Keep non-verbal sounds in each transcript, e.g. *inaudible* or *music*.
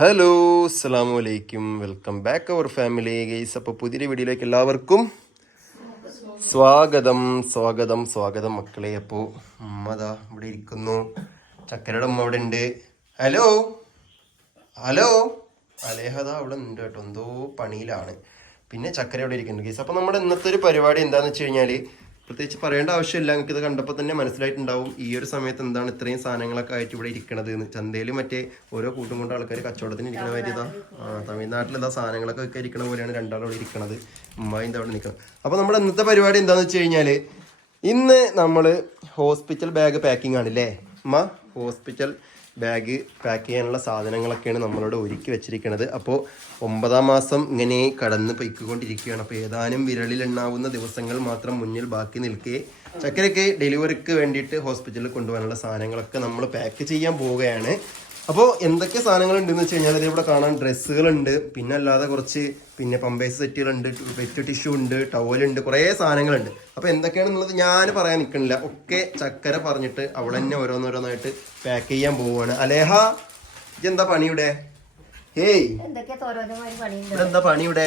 Hello അസ്സാം വലൈക്കും welcome back our family guys അപ്പോൾ പുതിയൊരു വീഡിയോയിലേക്ക് എല്ലാവർക്കും സ്വാഗതം സ്വാഗതം സ്വാഗതം മക്കളെ. അപ്പോൾ അമ്മതാ ഇവിടെ ഇരിക്കുന്നു. ചക്കരയുടെ അമ്മ അവിടെ ഉണ്ട്. ഹലോ ഹലോ അലേഹത അവിടെ ഉണ്ട് കേട്ടോ. എന്തോ പണിയിലാണ്. പിന്നെ ചക്കര അവിടെ ഇരിക്കുന്നുണ്ട്. ഗൈസ് അപ്പോൾ നമ്മുടെ ഇന്നത്തെ ഒരു പരിപാടി എന്താണെന്ന് വെച്ച് കഴിഞ്ഞാൽ പ്രത്യേകിച്ച് പറയേണ്ട ആവശ്യമില്ല. നിങ്ങൾക്ക് ഇത് കണ്ടപ്പോൾ തന്നെ മനസ്സിലായിട്ടുണ്ടാവും ഈ ഒരു സമയത്ത് എന്താണ് ഇത്രയും സാധനങ്ങളൊക്കെ ആയിട്ട് ഇവിടെ ഇരിക്കണത് എന്ന്. ചന്തയിൽ മറ്റേ ഓരോ കൂട്ടും കൊണ്ട് ആൾക്കാർ കച്ചവടത്തിന് ഇരിക്കണ മാതിരി ഇതാ. ആ, തമിഴ്നാട്ടിൽ ഇതാ സാധനങ്ങളൊക്കെ ഒക്കെ ഇരിക്കണ പോലെയാണ് രണ്ടാളും അവിടെ ഇരിക്കണത്. ഉമ്മായിന്റെ അവിടെ നിൽക്കുന്നത് അപ്പോൾ നമ്മുടെ ഇന്നത്തെ പരിപാടി എന്താണെന്ന് വെച്ച് കഴിഞ്ഞാൽ ഇന്ന് നമ്മൾ ഹോസ്പിറ്റൽ ബാഗ് പാക്കിംഗ് ആണല്ലേ? ഉമ്മ ഹോസ്പിറ്റൽ ബാഗ് പാക്ക് ചെയ്യാനുള്ള സാധനങ്ങളൊക്കെയാണ് നമ്മളോട് ഒരുക്കി വെച്ചിരിക്കുന്നത് അപ്പോൾ ഒമ്പതാം മാസം ഇങ്ങനെ കടന്ന് പൊയ്ക്കൊണ്ടിരിക്കുകയാണ്. അപ്പോൾ ഏതാനും വിരലിലെണ്ണാവുന്ന ദിവസങ്ങൾ മാത്രം മുന്നിൽ ബാക്കി നിൽക്കേ ചക്കരയ്ക്ക് ഡെലിവറിക്ക് വേണ്ടിയിട്ട് ഹോസ്പിറ്റലിൽ കൊണ്ടുപോകാനുള്ള സാധനങ്ങളൊക്കെ നമ്മൾ പാക്ക് ചെയ്യാൻ പോവുകയാണ്. അപ്പോൾ എന്തൊക്കെ സാധനങ്ങൾ ഉണ്ടെന്ന് വെച്ച് കഴിഞ്ഞാൽ ഇവിടെ കാണാൻ ഡ്രസ്സുകളുണ്ട്. പിന്നെ അല്ലാതെ കുറച്ച് പിന്നെ പമ്പേഴ്സ് സെറ്റുകളുണ്ട് വെറ്റ് ടിഷ്യൂ ഉണ്ട് ടവലുണ്ട് കുറേ സാധനങ്ങളുണ്ട്. അപ്പോൾ എന്തൊക്കെയാണെന്നുള്ളത് ഞാൻ പറയാൻ നിൽക്കണില്ല ഒക്കെ ചക്കര പറഞ്ഞിട്ട് അവൾ തന്നെ ഓരോന്നോരോന്നായിട്ട് പാക്ക് ചെയ്യാൻ പോവുകയാണ് അലേഹ ഇതെന്താ പണിയുടെ ഹേയ് ഇവിടെ എന്താ പണിയുടെ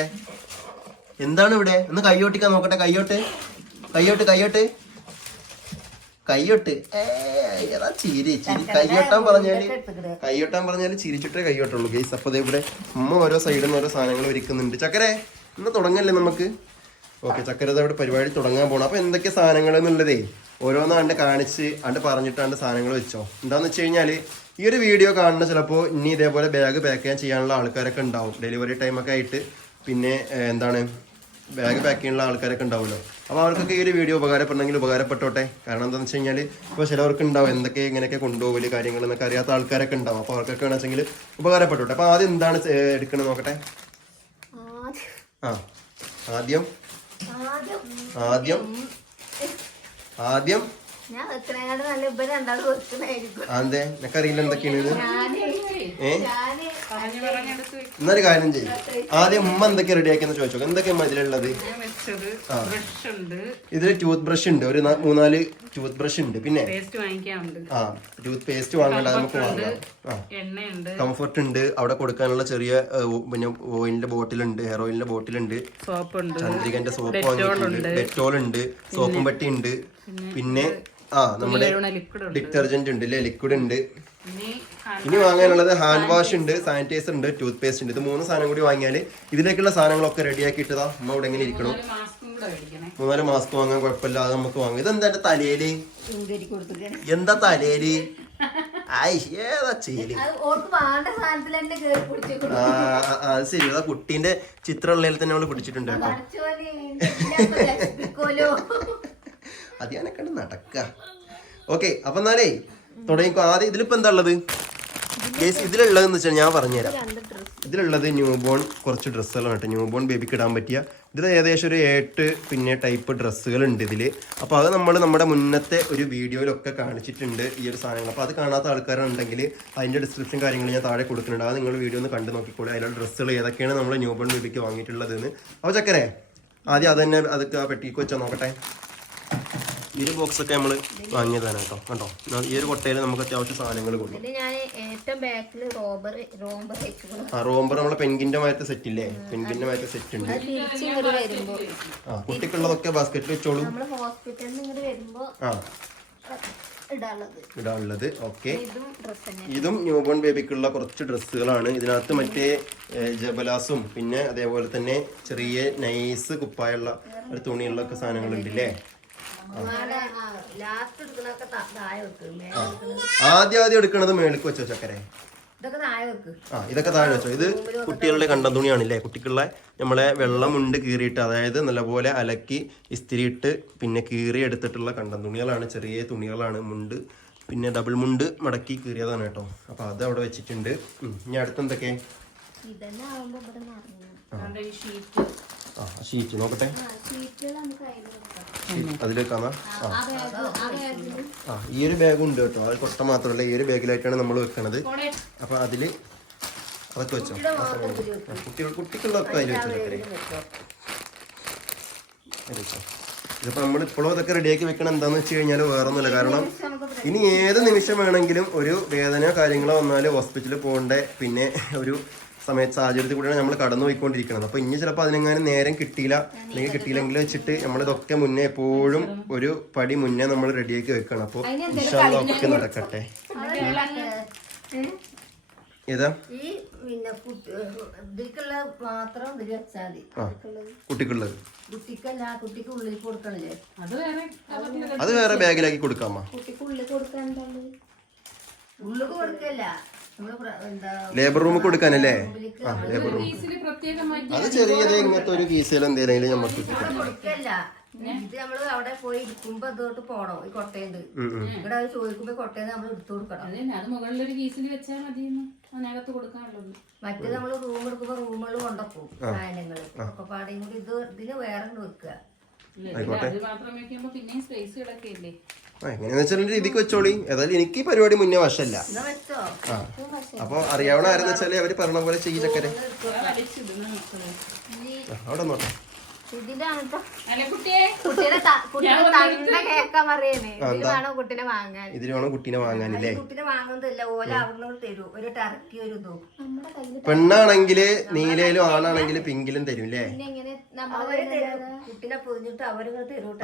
എന്താണ് ഇവിടെ? ഒന്ന് കൈയോട്ടിക്കാൻ നോക്കട്ടെ കൈയോട്ട് കൈയോട്ട് കയ്യോട്ട് കയ്യോട്ട് ഏയ്, ഏതാ ചിരി ചിരി. കൈയൊട്ടാൻ പറഞ്ഞാൽ കൈയൊട്ടാൻ പറഞ്ഞാൽ ചിരിച്ചിട്ടേ കൈയൊട്ടുള്ളൂ ഗൈസ് അപ്പൊ ഇവിടെ അമ്മ ഓരോ സൈഡിൽ നിന്ന് ഓരോ സാധനങ്ങൾ ഒരുക്കുന്നുണ്ട്. ചക്കരെ ഇന്ന് തുടങ്ങല്ലേ നമുക്ക്? ഓക്കെ ചക്കര അവിടെ ഇവിടെ പരിപാടി തുടങ്ങാൻ പോണം. അപ്പൊ എന്തൊക്കെ സാധനങ്ങൾ എന്നുള്ളതേ ഓരോന്നാണ്ട് കാണിച്ച് അണ്ട് പറഞ്ഞിട്ടാണ്ട് സാധനങ്ങൾ വെച്ചോ. എന്താന്ന് വെച്ച് കഴിഞ്ഞാൽ ഈ ഒരു വീഡിയോ കാണുന്ന ചിലപ്പോ ഇനി ഇതേപോലെ ബാഗ് പാക്ക് ചെയ്യാൻ ചെയ്യാനുള്ള ആൾക്കാരൊക്കെ ഉണ്ടാവും. ഡെലിവറി ടൈമൊക്കെ ആയിട്ട്. പിന്നെ എന്താണ്? ബാഗ് പാക്ക് ചെയ്യാനുള്ള ആൾക്കാരൊക്കെ ഉണ്ടാവുമല്ലോ. അപ്പോൾ അവർക്കൊക്കെ ഈ ഒരു വീഡിയോ ഉപകാരപ്പെടണമെങ്കിൽ ഉപകാരപ്പെട്ടോട്ടെ. കാരണം എന്താണെന്ന് വെച്ച് കഴിഞ്ഞാൽ ഇപ്പോൾ ചിലവർക്ക് ഉണ്ടാവും എന്തൊക്കെ ഇങ്ങനെയൊക്കെ കൊണ്ടുപോകൽ കാര്യങ്ങൾ എന്നൊക്കെ അറിയാത്ത ആൾക്കാരൊക്കെ ഉണ്ടാവും. അപ്പോൾ അവർക്കൊക്കെ വെച്ചെങ്കിൽ ഉപകാരപ്പെട്ടോട്ടെ. അപ്പോൾ ആദ്യം എന്താണ് എടുക്കണത് നോക്കട്ടെ. ആ. ആദ്യം ആദ്യം? ആദ്യം? അതെ എനിക്കറിയില്ല എന്തൊക്കെയാണ് ഏ? എന്നൊരു കാര്യം ചെയ്യും. ആദ്യം ഉമ്മ എന്തൊക്കെ റെഡിയാക്കിയെന്ന് ചോദിച്ചോ എന്തൊക്കെയാ ഇതിലുള്ളത്? ഇതിൽ വെച്ചത് ബ്രഷ് ഉണ്ട്. ഇതിൽ ടൂത്ത് ബ്രഷ് ഉണ്ട്. ഒരു മൂന്നാൽ ടൂത്ത് ബ്രഷ് ഉണ്ട്. പിന്നെ? പേസ്റ്റ് വാങ്ങിക്കാനുണ്ട്. ആ ടൂത്ത് പേസ്റ്റ് വാങ്ങണ്ട നമുക്ക് വാങ്ങാം. കംഫർട്ട് ഉണ്ട്. അവിടെ കൊടുക്കാനുള്ള ചെറിയ പിന്നെ ഓയിലിന്റെ ബോട്ടിലുണ്ട് ഹെയർ ഓയിലിന്റെ ബോട്ടിലുണ്ട് സോപ്പ് ഉണ്ട്. ചന്ദ്രികന്റെ സോപ്പ് വാങ്ങിയിട്ടുണ്ട്. ഡെറ്റോൾ ഉണ്ട്. സോപ്പും പെട്ടി ഉണ്ട്. പിന്നെ ആ നമ്മുടെ ലിക്വിഡ് ഡിറ്റർജന്റ് ഉണ്ട് അല്ലേ ലിക്വിഡ് ഉണ്ട്. ഇനി ഇനി വാങ്ങാനുള്ളത് ഹാൻഡ് വാഷ് ഉണ്ട് സാനിറ്റൈസർ ഉണ്ട് ടൂത്ത് പേസ്റ്റ് ഉണ്ട്. ഇത് മൂന്ന് സാധനം കൂടി വാങ്ങിയാൽ ഇതിലേക്കുള്ള സാധനങ്ങളൊക്കെ റെഡിയാക്കി ഇട്ടതാ അമ്മ ഇവിടെ എങ്ങനെ ഇരിക്കണം? മാസ്കും കൂടെ മേടിക്കണേ. മൂന്നാൽ മാസ്ക് വാങ്ങാൻ കുഴപ്പമില്ല അത് നമുക്ക് വാങ്ങാം. ഇതെന്താ എന്റെ തലയിൽ? എന്താ തലയിൽ? ആയി ഏതാ ചെയ്യൽ? അത് ശരി. കുട്ടീന്റെ ചിത്രമുള്ളതിൽ തന്നെ നമ്മൾ പിടിച്ചിട്ടുണ്ട് കേട്ടോ. അത് ഞാനൊക്കെ നടക്ക. ഓക്കെ അപ്പൊ എന്നാലേ തുടങ്ങിക്കോ. ആദ്യം ഇതിലിപ്പോ എന്താ ഉള്ളത്? കേസ് ഇതിലുള്ളതെന്ന് വെച്ചാൽ ഞാൻ പറഞ്ഞുതരാം. ഇതിലുള്ളത് ന്യൂ ബോൺ കുറച്ച് ഡ്രസ്സുകളാണ് കേട്ടോ. ന്യൂ ബോൺ ബേബിക്ക് ഇടാൻ പറ്റിയ. ഇതിൽ ഏകദേശം ഒരു എട്ട് പിന്നെ ടൈപ്പ് ഡ്രസ്സുകൾ ഉണ്ട് ഇതിൽ അപ്പോൾ അത് നമ്മൾ നമ്മുടെ മുന്നത്തെ ഒരു വീഡിയോയിലൊക്കെ കാണിച്ചിട്ടുണ്ട് ഈ ഒരു സാധനങ്ങൾ. അപ്പോൾ അത് കാണാത്ത ആൾക്കാരുണ്ടെങ്കിൽ അതിന്റെ ഡിസ്ക്രിപ്ഷൻ കാര്യങ്ങൾ ഞാൻ താഴെ കൊടുക്കുന്നുണ്ട്. അത് നിങ്ങൾ വീഡിയോ ഒന്ന് കണ്ടു നോക്കിക്കോളൂ. അതിലുള്ള ഡ്രസ്സുകൾ ഏതൊക്കെയാണ് നമ്മൾ ന്യൂ ബോൺ ബേബിക്ക് വാങ്ങിയിട്ടുള്ളതെന്ന്. അപ്പോൾ ചക്കരെ ആദ്യം അത് തന്നെ അതൊക്കെ ആ പെട്ടിക്ക് വെച്ചാൽ നോക്കട്ടെ. ഈ ഒരു ബോക്സ് ഒക്കെ നമ്മൾ വാങ്ങിയതാണ് കേട്ടോ. കണ്ടോ? ഈ ഒരു കൊട്ടയിൽ നമുക്ക് അത്യാവശ്യം സാധനങ്ങൾ കൊടുക്കും. ആ റോംബർ നമ്മളെ പെൻകിന്റെ മാറ്റ സെറ്റ് ഇല്ലേ? പെൻകിന്റെ മാറ്റ സെറ്റ് ഉണ്ട്. ആ കുട്ടിക്കുള്ളതൊക്കെ ബാസ്ക്കറ്റ് വെച്ചോളൂ. ആ. ഇടാനുള്ളത്. ഓക്കെ. ഇതും ന്യൂ ബോൺ ബേബിക്കുള്ള കുറച്ച് ഡ്രസ്സുകളാണ്. ഇതിനകത്ത് മറ്റേ ജബലാസും പിന്നെ അതേപോലെ തന്നെ ചെറിയ നൈസ് കുപ്പായുള്ള ഒരു തുണിയുള്ള ഒക്കെ സാധനങ്ങളുണ്ട് അല്ലേ ആദ്യം ആദ്യം എടുക്കണത് മേളിക്ക് വെച്ചോ ചക്കരെ? ആ ഇതൊക്കെ താഴെ വെച്ചോ. ഇത് കുട്ടികളുടെ കണ്ടം തുണിയാണല്ലേ? കുട്ടിക്കുള്ള നമ്മളെ വെള്ളമുണ്ട് കീറിയിട്ട് അതായത് നല്ലപോലെ അലക്കി ഇസ്തിരിയിട്ട് പിന്നെ കീറി എടുത്തിട്ടുള്ള കണ്ടം തുണികളാണ്. ചെറിയ തുണികളാണ് മുണ്ട് പിന്നെ ഡബിൾ മുണ്ട് മടക്കി കീറിയതാണ് കേട്ടോ. അപ്പോൾ അത് അവിടെ വെച്ചിട്ടുണ്ട്. ഇനി അടുത്തെന്തൊക്കെ? ആ. ഷീറ്റ് നോക്കട്ടെ. അതിലേക്കാണ്? ആ. ഈ ഒരു ബാഗും ഉണ്ട് കേട്ടോ. അത് കൊട്ട മാത്രമല്ല ഈ ഒരു ബാഗിലായിട്ടാണ് നമ്മൾ വെക്കണത്. അപ്പോൾ അതിൽ അതൊക്കെ വെച്ചോ. കുട്ടികൾ കുട്ടിക്കുള്ളതൊക്കെ അതിൽ വെച്ചോ. ഇതിപ്പോ നമ്മൾ ഇപ്പോഴും അതൊക്കെ റെഡിയാക്കി വെക്കണം എന്താന്ന് വെച്ച് കഴിഞ്ഞാൽ വേറെ ഒന്നുമില്ല കാരണം ഇനി ഏത് നിമിഷം വേണമെങ്കിലും ഒരു വേദനയോ കാര്യങ്ങളോ വന്നാൽ ഹോസ്പിറ്റലിൽ പോകണ്ടേ. പിന്നെ ഒരു സമയത്ത് സാഹചര്യത്തിൽ കൂടിയാണ് നമ്മൾ കടന്നു പോയിക്കൊണ്ടിരിക്കുന്നത് അപ്പൊ ഇനി ചിലപ്പോൾ അതിനെങ്ങാനും നേരം കിട്ടിയില്ല. അല്ലെങ്കിൽ കിട്ടിയില്ലെങ്കിൽ വെച്ചിട്ട് നമ്മൾ ഇതൊക്കെ മുന്നേ എപ്പോഴും ഒരു പടി മുന്നേ നമ്മൾ റെഡിയാക്കി വെക്കണം. അപ്പോൾ ഒക്കെ നടക്കട്ടെ. ഏതാ? കുട്ടിക്കുള്ളത്. അത് വേറെ അത് വേറെ ബാഗിലാക്കി കൊടുക്കാമ്മ ഉള്ളിൽ എന്താണ്? കൊടുക്കല്ല. ലേബർ റൂമിൽ കൊടുക്കാനല്ലേ? ആ ലേബർ റൂം അത് ചെറിയത് ഇങ്ങനത്തെ ഒരു കീസിൽ എന്തെങ്കിലും നമുക്ക് ഇവിടെ കൊടുക്കല്ല. ഇത് നമ്മൾ അവിടെ പോയി ഇരിക്കുമ്പോ അതോട്ട് പോണം ഈ കൊട്ടയുണ്ട് ഇവിടെ അത് ചോദിക്കുമ്പോ കൊട്ടയിൽ നമ്മൾ എടുത്തു കൊടുക്കണം. അത് തന്നെ അത് മുകളിലൊരു കീസിൽ വെച്ചാൽ അതിനകത്ത് മറ്റേ നമ്മൾ റൂം എടുക്കുമ്പോ റൂമുകളിൽ കൊണ്ടുപോകും സാധനങ്ങൾ. ഒക്കെ പാടെയും കൂടി ഇത് ഇതിന് വേറെ വെക്കുക. ആ എങ്ങനെയാന്ന് വെച്ചാൽ രീതിക്ക് വെച്ചോളി. ഏതായാലും എനിക്ക് ഈ പരിപാടി മുന്നേ വശല്ല. ആ. അപ്പൊ അറിയാവണ ആരെന്ന് വെച്ചാൽ അവർ പറഞ്ഞ പോലെ ചെയ്യ ചക്കരെ. വലിച്ചിടുന്ന മക്കൾ. ആ, അവിടെ നോട്ടെ ഇതിന് വേണം കുട്ടീനെ വാങ്ങാനില്ലേ? കുട്ടീനെ വാങ്ങുന്നതല്ല. ഓല അവിടുന്ന് തരൂ. ഒരു ടർക്കി ഒരു ഇതും. നമ്മുടെ കയ്യിൽ പെണ്ണാണെങ്കിൽ നീലയിലും ആണാണെങ്കിൽ പിങ്കിലും തരും അല്ലേ എങ്ങനെ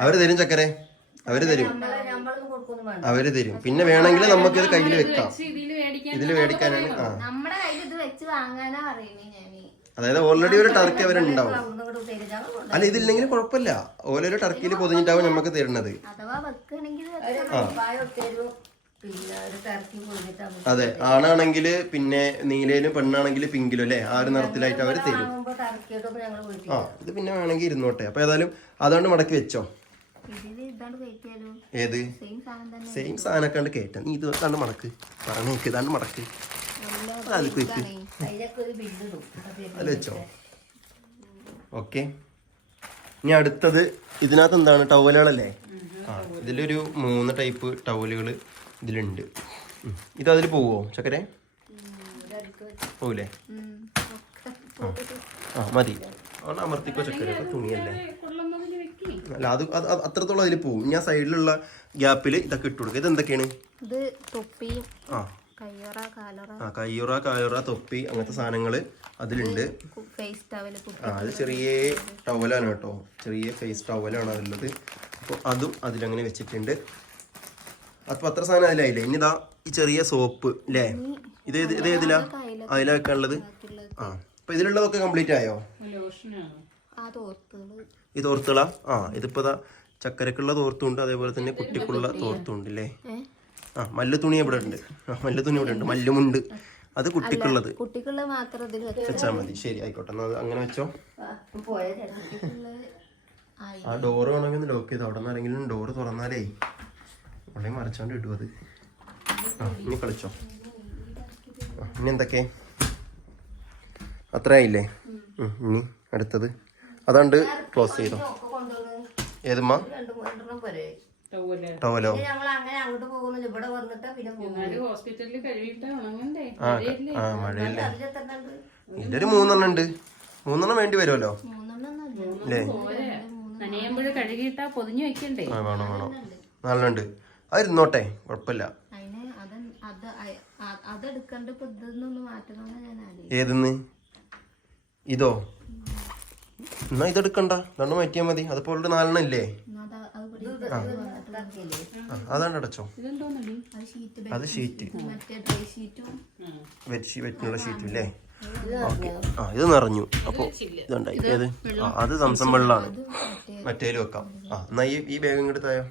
അവർ തരും. ചക്കരെ. അവർ തരും. അവർ തരും. പിന്നെ വേണമെങ്കിൽ നമുക്ക് ഇത് കയ്യിൽ വെക്കാം. ഇതിൽ മേടിക്കാനാണ് ആ. നമ്മുടെ കയ്യിൽ ഇത് വെച്ച് വാങ്ങാനാ പറയുന്നേ ഞാൻ. അതായത് ഓൾറെഡി ഒരു ടർക്കി അവരുണ്ടാവും. അല്ല ഇതില്ലെങ്കിൽ കുഴപ്പമില്ല. ഓലൊരു ടർക്കിയിൽ പൊതിഞ്ഞിട്ടാവും നമുക്ക് തരുന്നത്. അഥവാ വെക്കുകയാണെങ്കിൽ പായം തരും പിന്നെ ഒരു ടർക്കി പൊതിഞ്ഞിട്ട് അതെ. ആണാണെങ്കിൽ പിന്നെ നീലയിലും പെണ്ണാണെങ്കിൽ പിങ്കിലും അല്ലേ? ആ ഒരു നിറത്തിലായിട്ട് അവർ തരും. ആ ഇത് പിന്നെ വേണമെങ്കിൽ ഇരുന്നോട്ടെ. അപ്പൊ ഏതായാലും അതുകൊണ്ട് മടക്കി വെച്ചോ? ഏത്? സെയിം സാധനം തന്നെ. സെയിം സാധനമൊക്കെ കണ്ട് കയറ്റാം. നീ ഇത് കണ്ട് മടക്ക്. പറഞ്ഞേക്ക് ഇതാണ്ട് മടക്ക്. അത് ബില്ലിടും അത് വെച്ചോ ഓക്കെ. ഇനി അടുത്തത് ഇതിനകത്ത് എന്താണ്? ടവലുകളല്ലേ? ആ ഇതിലൊരു മൂന്ന് ടൈപ്പ് ടവലുകൾ ഇതിലുണ്ട്. ഇത് അതിൽ പോവോ ചക്കരെ? പോവില്ലേ ആ മതി. അവിടെ അമർത്തിക്കോ ചക്കര. തുണിയല്ലേ? അല്ല അത് അത് അത് അത്രത്തോളം അതിൽ പോവും. ഞാൻ സൈഡിലുള്ള ഗ്യാപ്പിൽ ഇതൊക്കെ ഇട്ടു കൊടുക്കുക ഇത് എന്തൊക്കെയാണ് ഇത് തൊപ്പി ആ. ആ കയ്യുറ കായുറ തൊപ്പി അങ്ങനത്തെ സാധനങ്ങൾ അതിലുണ്ട്. ആ അത് ചെറിയ ടവലാണ് കേട്ടോ. ചെറിയ ഫേസ് ടവലാണ് അതിലുള്ളത്. അപ്പോൾ അതും അതിലങ്ങനെ വെച്ചിട്ടുണ്ട്. അപ്പോൾ അത്ര സാധനം അതിലായില്ലേ? ഇനി ഇതാ ഈ ചെറിയ സോപ്പ് അല്ലേ ഇത് ഇത് ഏതിലാ? അതിലാ വെക്കാനുള്ളത് ആ അപ്പോൾ ഇതിലുള്ളതൊക്കെ കംപ്ലീറ്റ് ആയോ? ഈ തോർത്തുകളാ? ആ ഇതിപ്പോ ഇതാ ചക്കരക്കുള്ള തോർത്തുണ്ട് അതേപോലെ തന്നെ കുട്ടിക്കുള്ള തോർത്തുണ്ട് അല്ലേ ആ മല്ല തുണി ഇവിടെ ഉണ്ട്. ആ മല്ല് തുണി ഇവിടെ ഉണ്ട്. മല്ലുമുണ്ട്. അത് കുട്ടിക്കുള്ളത്. കുട്ടിക്കുള്ള മാത്രം ഇതിൽ വെച്ചാൽ മതി. ശരി ആയിക്കോട്ടെ. എന്നാ അങ്ങനെ വെച്ചോ. ആ ഡോറ് വേണമെങ്കിൽ ലോക്ക് ചെയ്ത്? അവിടെ നിന്ന് ആരെങ്കിലും ഡോറ് തുറന്നാലേ ഉള്ളേ മറച്ചാണ്ട് ഇട്ടു അത്. ആ ഇനി കളിച്ചോ. ഇനി എന്തൊക്കെ? അത്ര ആയില്ലേ? ഇനി അടുത്തത്. അതാണ്ട് ക്ലോസ് ചെയ്തോ? ഏതുമ്മ? ടവൽ ഇതിന്റെ ഒരു മൂന്നെണ്ണം ഉണ്ട്. മൂന്നെണ്ണം വേണ്ടി വരുമല്ലോ? അല്ലേ വേണം വേണം. നല്ലുണ്ട് അത് ഇരുന്നോട്ടെ കുഴപ്പമില്ല ഏതെന്ന്? ഇതോ? എന്നാ ഇതെടുക്കണ്ട. രണ്ടും മാറ്റിയാ മതി. അതുപോലെ നാലെണ്ണം ഇല്ലേ? ആ, അതാണ്ട് അടച്ചോ? അത് ഷീറ്റ് അത് ഷീറ്റ്. മറ്റേ ഡ്രൈ ഷീറ്റും. വെറ്റ് വെറ്റിനുള്ള ഷീറ്റ് ഇല്ലേ? ഓക്കെ. ആ ഇത് നിറഞ്ഞു. അപ്പോൾ ഇതുണ്ടായി ഏത്? ആ അത് സംസം വെള്ളമാണ് മറ്റേൽ വെക്കാം. ആ എന്നാ ഈ ഈ ബാഗ് ഇങ്ങോട്ട് തായോ?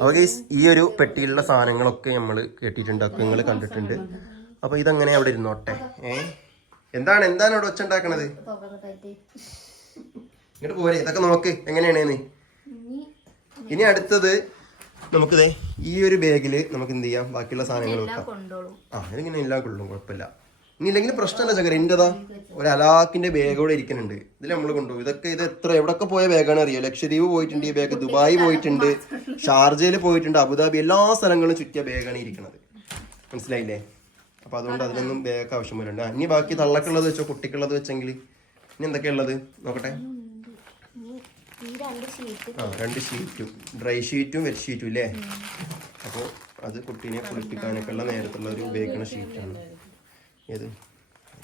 അപ്പോൾ ഗൈസ് ഈ ഒരു പെട്ടിയിലുള്ള സാധനങ്ങളൊക്കെ നമ്മൾ കേട്ടിട്ടുണ്ട് ഒക്കെ നിങ്ങൾ കണ്ടിട്ടുണ്ട്. അപ്പോൾ ഇതങ്ങനെ അവിടെ ഇരുന്നോട്ടെ? ഏ? എന്താണ്? എന്താണ് അവിടെ ഒച്ച ഉണ്ടാക്കണത്? ഇങ്ങോട്ട് പോരെ. ഇതൊക്കെ നോക്ക്. എങ്ങനെയാണേന്ന് ഇനി അടുത്തത് നമുക്കിതേ ഈ ഒരു ബാഗിൽ നമുക്ക് എന്ത് ചെയ്യാം ബാക്കിയുള്ള സാധനങ്ങൾ വെക്കാം. ആ ഇതിങ്ങനെ എല്ലാം കൊള്ളും കുഴപ്പമില്ല. ഇനി ഇല്ലെങ്കിൽ പ്രശ്നമല്ല ചക്കര എന്റെതാ ഒരു അലാക്കിന്റെ ബാഗ് ഇവിടെ ഇരിക്കുന്നുണ്ട് ഇതിൽ നമ്മൾ കൊണ്ടുപോകും ഇതൊക്കെ ഇത് എത്ര എവിടൊക്കെ പോയ ബാഗാണ് അറിയോ? ലക്ഷദ്വീപ് പോയിട്ടുണ്ട് ഈ ബാഗ് ദുബായ് പോയിട്ടുണ്ട് ഷാർജയിൽ പോയിട്ടുണ്ട് അബുദാബി എല്ലാ സ്ഥലങ്ങളും ചുറ്റിയ ബാഗാണ് ഇരിക്കുന്നത് മനസ്സിലായില്ലേ? അപ്പൊ അതുകൊണ്ട് അതിനൊന്നും ബാഗ് ആവശ്യം വരുന്നുണ്ട് ഇനി ബാക്കി തള്ളക്കുള്ളത് വെച്ചോ കുട്ടിക്കുള്ളത് വെച്ചെങ്കിൽ ഇനി എന്തൊക്കെയുള്ളത് നോക്കട്ടെ. ആ രണ്ട് ഷീറ്റും ഡ്രൈ ഷീറ്റും വെറ്റ് ഷീറ്റും ഇല്ലേ അപ്പോൾ അത് കുട്ടീനെ കുളിപ്പിക്കാനൊക്കെ ഉള്ള നേരത്തുള്ള ഒരു ഉപയോഗിക്കുന്ന ഷീറ്റാണ് ഏത്?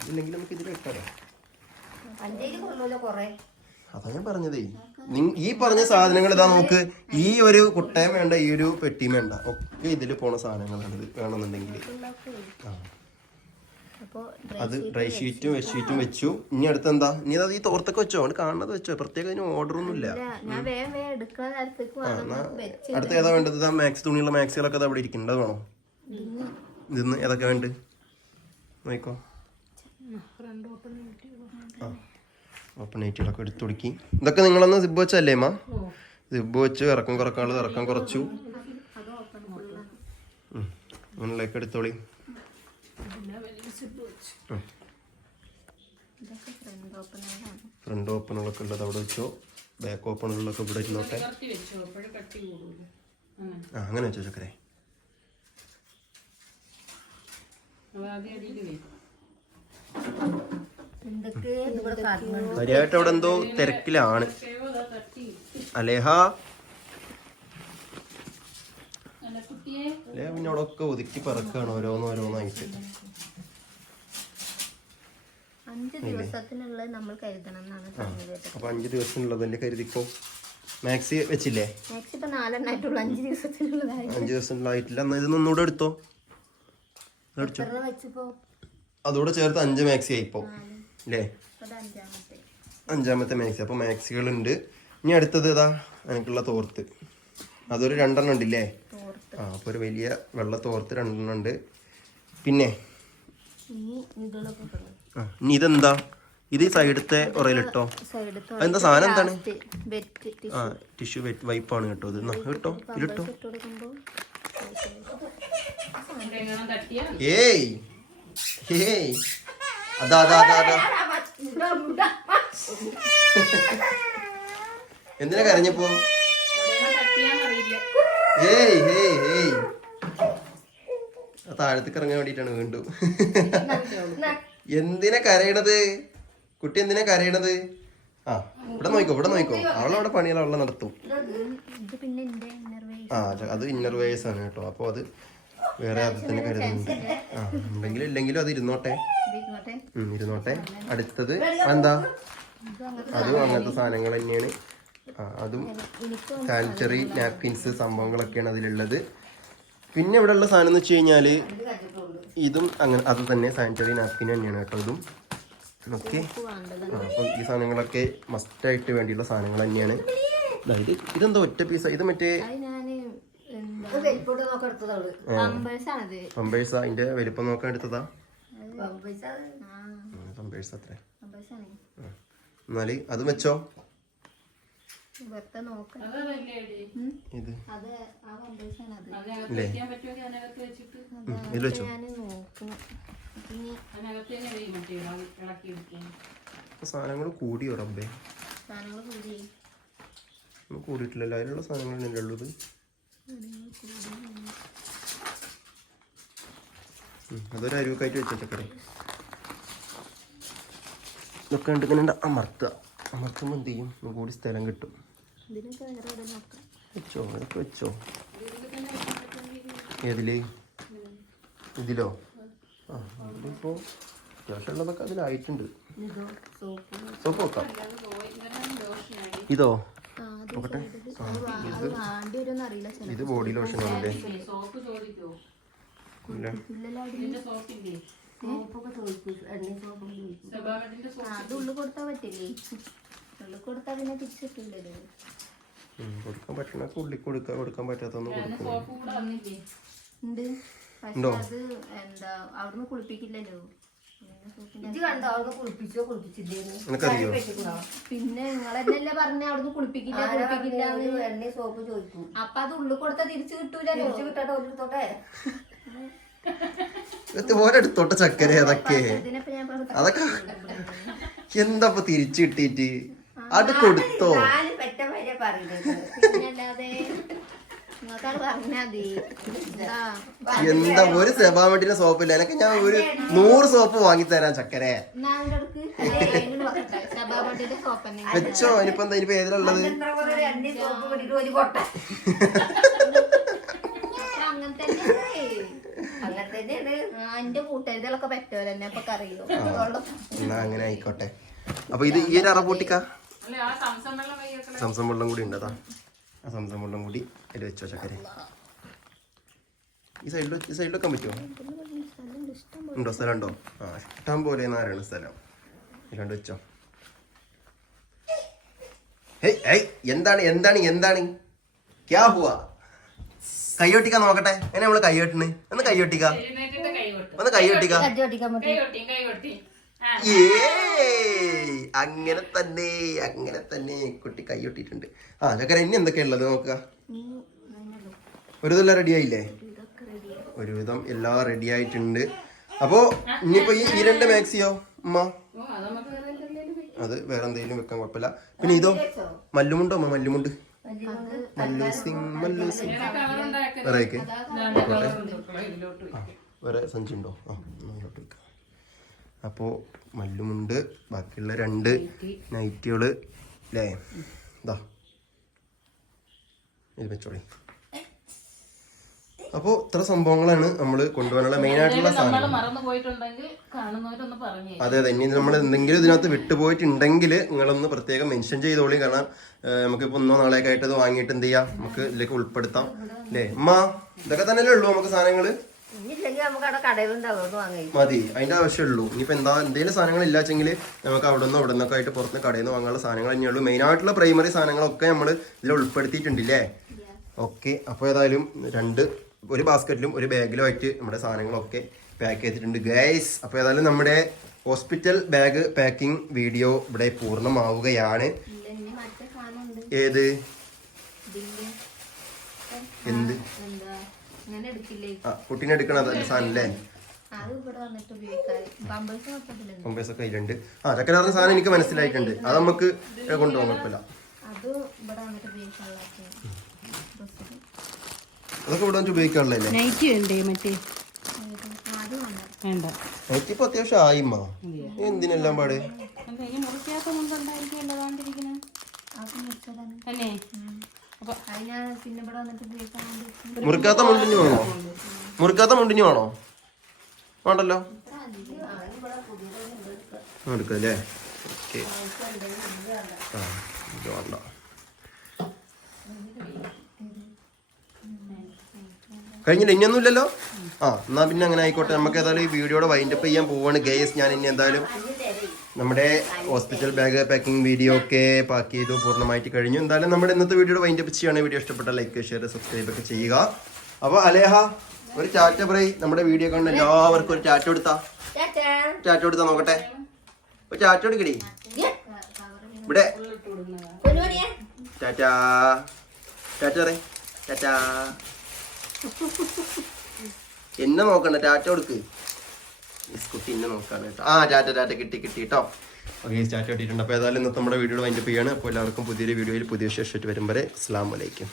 ഇല്ലെങ്കിൽ നമുക്ക് ഇതിൽ വെക്കാലോ. അതാ ഞാൻ പറഞ്ഞതേ. ഈ പറഞ്ഞ സാധനങ്ങൾ ഇതാ നോക്ക് ഈ ഒരു കുട്ടയും വേണ്ട ഈ ഒരു പെട്ടിയും വേണ്ട. ഒക്കെ ഇതിൽ പോണ സാധനങ്ങളാണ് ഇത് വേണമെന്നുണ്ടെങ്കിൽ ആ. അത് ഡ്രൈ ഷീറ്റും വെറ്റ് ഷീറ്റും വെച്ചു. ഇനി അടുത്ത് എന്താ ഇനി അത് ഈ തോർത്തൊക്കെ വെച്ചോ? അവിടെ കാണുന്നത് വെച്ചോ? പ്രത്യേകം അതിന് ഓർഡർ ഒന്നും ഇല്ല അടുത്ത ഏതാ വേണ്ടത്? മാക്സ് തുണിയുള്ള മാക്സികളൊക്കെ അവിടെ ഇരിക്കുന്നുണ്ട്. അത് വേണോ? ഇതിന്ന്. ഏതൊക്കെ വേണ്ട നോക്കോ ഓപ്പൺ ഐറ്റികളൊക്കെ എടുത്തു കൊടുക്കി ഇതൊക്കെ നിങ്ങളൊന്ന് സിബ് വെച്ചല്ലേ മാ? സിബ് വെച്ച് ഇറക്കം കുറക്കാനുള്ളത് ഇറക്കം കുറച്ചു. അങ്ങനെയുള്ളതൊക്കെ എടുത്തോളി. ഫ്രണ്ട് ഓപ്പണുകളൊക്കെ ഉള്ളത് അവിടെ വെച്ചോ. ബാക്ക് ഓപ്പണുകളൊക്കെ ഇവിടെ ഇരുന്നോട്ടെ. ആ അങ്ങനെ വെച്ചോ ചക്കരെ. കാര്യമായിട്ട് അവിടെ എന്തോ തിരക്കിലാണ്. അലേഹ? അല്ല? പിന്നെ ഒതുക്കി പറക്കാണ് ഓരോന്നോരോന്നായിട്ട്. അഞ്ച് ദിവസത്തിനുള്ളത് നമ്മൾ കരുതണം എന്നാണ് പറഞ്ഞത് കേട്ടോ അപ്പൊ അഞ്ച് ദിവസത്തിനുള്ളത് എന്റെ കരുതിക്കോ? മാക്സി വെച്ചില്ലേ? മാക്സി ഇപ്പൊ നാലെണ്ണായിട്ടുള്ളൂ അഞ്ച് ദിവസത്തിനുള്ളതായി അഞ്ച് ദിവസത്തിനുള്ളതായിട്ടില്ല. എന്നാ ഇത് ഒന്നുകൂടെ എടുത്തോ? അതോടെ ചേർത്ത് അഞ്ച് മാക്സി ആയിപ്പോ. അല്ലേ? അഞ്ചാമത്തെ. അഞ്ചാമത്തെ മാക്സി. അപ്പൊ മാക്സികളുണ്ട്. ഇനി അടുത്തത് ഇതാ എനിക്കുള്ള തോർത്ത്. അതൊരു രണ്ടെണ്ണം ഉണ്ടല്ലേ? ആ അപ്പൊ ഒരു വലിയ വെള്ള തോർത്ത് രണ്ടെണ്ണം ഉണ്ട് പിന്നെ ഇനി ഇതെന്താ? ഇത് സൈഡത്തെ ഉറയിലിട്ടോ എന്താ സാധനം എന്താണ്? ആ ടിഷ്യൂ വെറ്റ് വൈപ്പാണ് കേട്ടോ ഇത്. കേട്ടോ ഇതിട്ടോ ഏയ്! ഏയ്! അതാ അതാ അതാ അതാ. എന്തിനാ കരഞ്ഞപ്പോ? ഏയ് ഹേയ് താഴത്തേക്ക് ഇറങ്ങാൻ വേണ്ടിട്ടാണ് വീണ്ടും. എന്തിനാ കരയണത്? കുട്ടി എന്തിനാ കരയണത്? ആ ഇവിടെ നോക്കോ ഇവിടെ നോക്കോ. അവളവിടെ പണികൾ അവളെ നടത്തും. ആ അത് ഇന്നർ വേഴ്സ് ആണ് കേട്ടോ. അപ്പോൾ അത് വേറെ അത് തന്നെ കരുതുന്നുണ്ട്. ആ ഉണ്ടെങ്കിലും ഇല്ലെങ്കിലും അത് ഇരുന്നോട്ടെ. ഇരുന്നോട്ടെ. അടുത്തത് എന്താ? അതും അങ്ങനത്തെ സാധനങ്ങൾ തന്നെയാണ്. അതും സാനിറ്ററി നാപ്കിൻസ് സംഭവങ്ങളൊക്കെയാണ് അതിലുള്ളത്. പിന്നെ ഇവിടെ ഉള്ള സാധനം എന്ന് വെച്ച് കഴിഞ്ഞാൽ ഇതും അങ്ങനെ അത് തന്നെ സാനിറ്ററി നാപ്കിൻ തന്നെയാണ് കേട്ടോ ഇതും. ഓക്കെ അപ്പം ഈ സാധനങ്ങളൊക്കെ മസ്റ്റായിട്ട് വേണ്ടിയുള്ള സാധനങ്ങൾ തന്നെയാണ്. അതായത് ഇത് ഇതെന്താ ഒറ്റ പീസ് ഇത് മറ്റേ പമ്പേഴ്സ് അതിന്റെ വലിപ്പം നോക്കാൻ എടുത്തതാ? പമ്പേഴ്സ് അത്ര. എന്നാൽ അത് വെച്ചോ? വെറുതെ നോക്കാം. അത് ആ ഞാൻ നോക്കണം. സാധനങ്ങൾ കൂടിയോ റബ്ബേ? സാധനങ്ങൾ കൂടി. കൂടിയിട്ടില്ലല്ലോ. അതിലുള്ള സാധനങ്ങൾ തന്നെ ഉള്ളത് അതൊരു അരുവക്കായിട്ട് വെച്ചോ ചക്കര ഇതൊക്കെ ഉണ്ട് ഇങ്ങനെ ഉണ്ട്. അമർത്തുക. അമർത്തുമ്പോൾ എന്ത് ചെയ്യും? കൂടി സ്ഥലം കിട്ടും. ഇതിനൊക്കെ വേറെ എവിടെ നോക്കാം? വെച്ചോ അതൊക്കെ വെച്ചോ. ഏതിൽ? ഇതിലോ? ആ ഇതിലിപ്പോ അത്യാവശ്യമുള്ളതൊക്കെ അതിലായിട്ടുണ്ട്. ഇതോ? സോപ്പ് സോപ്പ് വെക്കാം. ഇതോ? നോക്കട്ടെ. ഇത് ബോഡി ലോഷൻ ആണല്ലേ? സോപ്പ് ചോദിക്കോ? സോപ്പൊക്കെ അത് ഉള്ളിൽ കൊടുത്താൽ പറ്റില്ലേ? ഉള്ളിൽ കൊടുത്താൽ പിന്നെ തിരിച്ചിട്ടില്ലല്ലോ ഉം, കൊടുക്കാൻ പറ്റണ ഉള്ളിൽ കൊടുക്കാൻ കൊടുക്കാൻ പറ്റാത്തൊന്നും ഉണ്ട്. പക്ഷെ അത് എന്താ അവിടുന്ന് കുളിപ്പിക്കില്ലല്ലോ. പിന്നെ നിങ്ങളെന്നല്ലേ ഇത് കണ്ടോ അവിടെ കുളിപ്പിച്ചോ കുളിപ്പിച്ചില്ലേന്ന്? നിനക്കറിയോ പിന്നെ നിങ്ങൾ എന്നല്ലേ പറഞ്ഞ അവിടുന്ന് കുളിപ്പിക്കില്ല കുളിപ്പിക്കില്ല എന്ന്. സോപ്പ് ചോദിക്കും. അപ്പൊ അത് ഉള്ളിൽ കൊടുത്താൽ തിരിച്ചു കിട്ടൂല തിരിച്ചു കിട്ടാട്ടെ ഒരിടത്തോട്ടെ ഓരെടുത്തോട്ടെ ചക്കര അതൊക്കെ. അതൊക്കെ എന്താ തിരിച്ചു കിട്ടിയിട്ട് അത് കൊടുത്തോ. എന്താ? ഒരു സെബാമെട്ടിന്റെ സോപ്പില്ല എനിക്ക് ഞാൻ ഒരു നൂറ് സോപ്പ് വാങ്ങിത്തരാം ചക്കരെ. സോപ്പ്. വെച്ചോ ഇനിയിപ്പോ എന്താ ഇനിയിപ്പോ ഏതിലുള്ളത്? സോപ്പ് *laughs* അങ്ങനെ എന്നെ ആയിക്കോട്ടെ. അപ്പൊ ഇത് ഈ ഒരു അറ പൊട്ടിക്ക? സംസം വെള്ളം കൂടി ഉണ്ടാ ആ സംസം വെള്ളം കൂടി അതിൽ വെച്ചോ ചക്കരെ. ഈ സൈഡിൽ ഈ സൈഡിൽ വെക്കാൻ പറ്റുമോ ഉണ്ടോ സ്ഥലം ഉണ്ടോ? ആ ഇഷ്ടം പോലെ നാരായണ സ്ഥലം. ഇല്ലാണ്ട് വെച്ചോ. ഏയ് എന്താണ് എന്താണ് എന്താണ്? ക്യാ ഹുവാ? കൈയൊട്ടിക്കാൻ നോക്കട്ടെ. എങ്ങനെ നമ്മൾ കയ്യോട്ടിന് ഒന്ന് കയ്യോട്ടിക്കാ ഒന്ന് കയ്യോട്ടിക്കാ കജ്ജ് അങ്ങനെ തന്നെ അങ്ങനെ തന്നെ കുട്ടി കൈയൊട്ടിട്ടുണ്ട് ആ ചക്കര ഇനി എന്തൊക്കെയാ ഉള്ളത് നോക്കുക? ഒരുവിധം റെഡി ആയില്ലേ? ഒരുവിധം എല്ലാം റെഡി ആയിട്ടുണ്ട്. അപ്പോ ഇനിയിപ്പോ ഈ രണ്ട് മാക്സിയോ ഉമ്മ? അത് വേറെ എന്തെങ്കിലും വെക്കാൻ കുഴപ്പമില്ല. പിന്നെ ഇതോ? മല്ലുമുണ്ടോ അമ്മ മല്ലുമുണ്ട്. മല്ലു സിംഗ് മല്ലു. വേറെ വെക്ക്. ഇതാണ്ട് കളർ കൊണ്ടുപോയി ഇതിലോട്ട് ആ, വെക്കും. വേറെ സഞ്ചി ഉണ്ടോ ആ ഇതിലോട്ട് വെക്കാം. അപ്പോൾ മല്ലുമുണ്ട് ബാക്കിയുള്ള രണ്ട് നൈറ്റികൾ അല്ലേ ഇതാ ഇത് വെച്ചോളി. അപ്പോൾ ഇത്ര സംഭവങ്ങളാണ് നമ്മൾ കൊണ്ടുപോകാനുള്ള മെയിൻ ആയിട്ടുള്ള നമ്മൾ സാധനം അതെ അതെ ഇനി നമ്മൾ എന്തെങ്കിലും ഇതിനകത്ത് വിട്ടുപോയിട്ടുണ്ടെങ്കിൽ നിങ്ങളൊന്ന് പ്രത്യേകം മെൻഷൻ ചെയ്തോളി. കാരണം നമുക്കിപ്പോൾ ഒന്നോ നാളെയൊക്കെ ആയിട്ട് ഇത് വാങ്ങിയിട്ട് എന്ത് ചെയ്യാം നമുക്ക് ഇതിലേക്ക് ഉൾപ്പെടുത്താം. അല്ലേ അമ്മ ഇതൊക്കെ തന്നെയല്ലേ ഉള്ളൂ നമുക്ക് സാധനങ്ങൾ മതി. അതിന്റെ ആവശ്യമുള്ളൂ. ഇനിയിപ്പോ എന്താ എന്തെങ്കിലും സാധനങ്ങൾ ഇല്ലാച്ചെങ്കിൽ നമുക്ക് അവിടെ നിന്ന് അവിടെ നിന്നൊക്കെ ആയിട്ട് പുറത്ത് കടയിൽ നിന്ന് വാങ്ങാനുള്ള സാധനങ്ങൾ തന്നെയുള്ളൂ മെയിൻ ആയിട്ടുള്ള പ്രൈമറി സാധനങ്ങളൊക്കെ നമ്മൾ ഇതിൽ ഉൾപ്പെടുത്തിയിട്ടുണ്ടല്ലേ ഓക്കെ അപ്പോൾ ഏതായാലും രണ്ട് ഒരു ബാസ്ക്കറ്റിലും ഒരു ബാഗിലും ആയിട്ട് നമ്മുടെ സാധനങ്ങളൊക്കെ പാക്ക് ചെയ്തിട്ടുണ്ട്. ഗൈസ് അപ്പോൾ ഏതായാലും നമ്മുടെ ഹോസ്പിറ്റൽ ബാഗ് പാക്കിംഗ് വീഡിയോ ഇവിടെ പൂർണമാവുകയാണ്. ഏത്? എന്ത്? ആ കുട്ടീനെ എടുക്കണ സാധനം അല്ലേ വന്നിട്ട് പമ്പേഴ്സ് അതിലുണ്ട്. ആ ചക്കരാറിന് സാധനം എനിക്ക് മനസ്സിലായിട്ടുണ്ട്. അത് നമുക്ക് കൊണ്ടുപോകാൻ കുഴപ്പമില്ല അത് ഇവിടെ വന്നിട്ട് ഉപയോഗിക്കാനുള്ള അതൊക്കെ ഇവിടെ വെച്ച് ഉപയോഗിക്കാനുള്ളതല്ലേ? നൈറ്റ് വേണ്ടേ മറ്റേ? അത് വന്നു വേണ്ട. നൈറ്റ് ഇപ്പൊ അത്യാവശ്യം ആയിമ്മ എന്തിനെല്ലാം പാട്? അത് മുമ്പ് മുൻപുണ്ടായിരിക്കും മുറിക്കാത്ത മുണ്ടിഞ്ഞു വേണോ? മുറിക്കാത്ത മുണ്ടിഞ്ഞു വേണോ? വേണ്ടല്ലോ. എടുക്കല്ലേ? ഓക്കെ. ആ ഇത് ആ എന്നാ പിന്നെ അങ്ങനെ ആയിക്കോട്ടെ. നമുക്ക് ഏതായാലും ഈ വീഡിയോയുടെ വൈൻഡപ്പ് ചെയ്യാൻ പോവാണ്. ഗേസ് ഞാൻ ഇനി എന്തായാലും നമ്മുടെ ഹോസ്പിറ്റൽ ബാഗ് പാക്കിംഗ് വീഡിയോ ഒക്കെ പാക്ക് ചെയ്തു പൂർണമായിട്ട് കഴിഞ്ഞു. എന്തായാലും നമ്മുടെ ഇന്നത്തെ വീഡിയോയുടെ വൈൻഡപ്പ് ചെയ്യാണ് വീഡിയോ ഇഷ്ടപ്പെട്ട ലൈക്ക് ഷെയർ സബ്സ്ക്രൈബ് ഒക്കെ ചെയ്യുക. അപ്പോൾ അലേഹ ഒരു ചാറ്റ പറയും. നമ്മുടെ വീഡിയോ കണ്ട് എല്ലാവർക്കും ഒരു ചാറ്റ കൊടുത്താ. ചാറ്റ കൊടുത്താ നോക്കട്ടെ. ഒരു ചാറ്റ കൊടുക്കടി. ഇവിടെ. എന്നെ നോക്കണ്ട ടാറ്റ കൊടുക്ക്. മിസ് കുട്ടി എന്നെ നോക്കാണ് കേട്ടോ ആ ടാറ്റ ടാറ്റ കിട്ടി കിട്ടി കേട്ടോ ഓക്കെ ടാറ്റ കിട്ടിയിട്ടുണ്ട് അപ്പോൾ ഏതായാലും ഇന്നത്തെ നമ്മുടെ വീഡിയോ വൈൻഡപ്പ് ചെയ്യാണ്. അപ്പോൾ എല്ലാവർക്കും പുതിയൊരു വീഡിയോയിൽ പുതിയ വിശേഷമായിട്ട് വരും വരെ. അസ്സാം വലൈക്കും